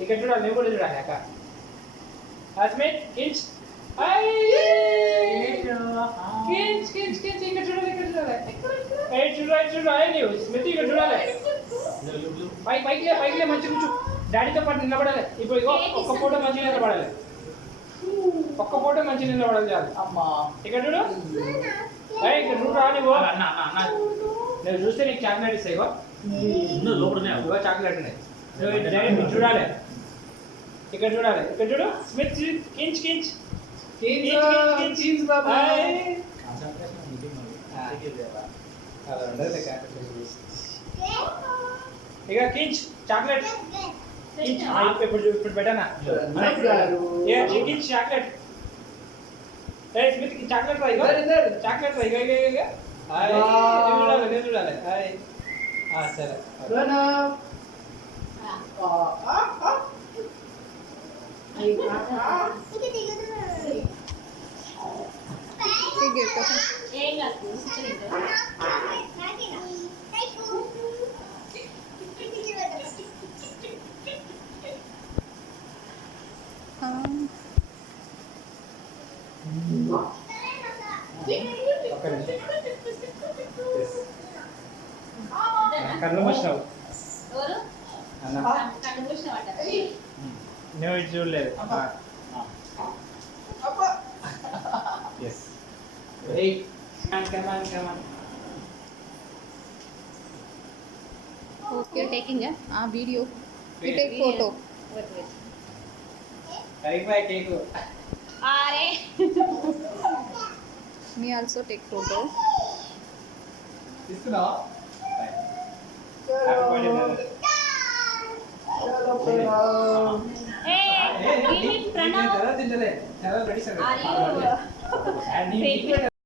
ఇక్కడ చూడాలి నువ్వు కూడా చూడాలి అక్క అస్మిత్ కించ్ కించ్ ఇక్కడ చూడాలి నీవు స్మిత్ ఇక్కడ చూడాలి పైకి మంచి కూర్చో డాడీతో పాటు నిలబడాలి ఇప్పుడు ఒక్క ఫోటో మంచిగా నిలబడాలి చాలు అమ్మా ఇక్కడ చూడు ఇక్కడ చూడు రా నువ్వు చూస్తే నీకు చాక్లెట్ ఇస్తాయి లోపల చాక్లెట్ ఉన్నాయి నువ్వు చూడాలి ఇక్కడ చూడు స్మిత్ కించ్ బాబా ఇక కించ్ చాక్లెట్ ఇప్పుడు పెట్టానా కించ్ చాక్లెట్ స్మిత్ చాక్లెట్ చాక్లెట్ చూడాలి సరే కళ్ళు మూసినావు నువ్వు ఇది చూడలేదు Okay, taking a video. You take photo. Cake. Me also take photo. తీసుకున్నావా హ్యాపీ బర్త్డే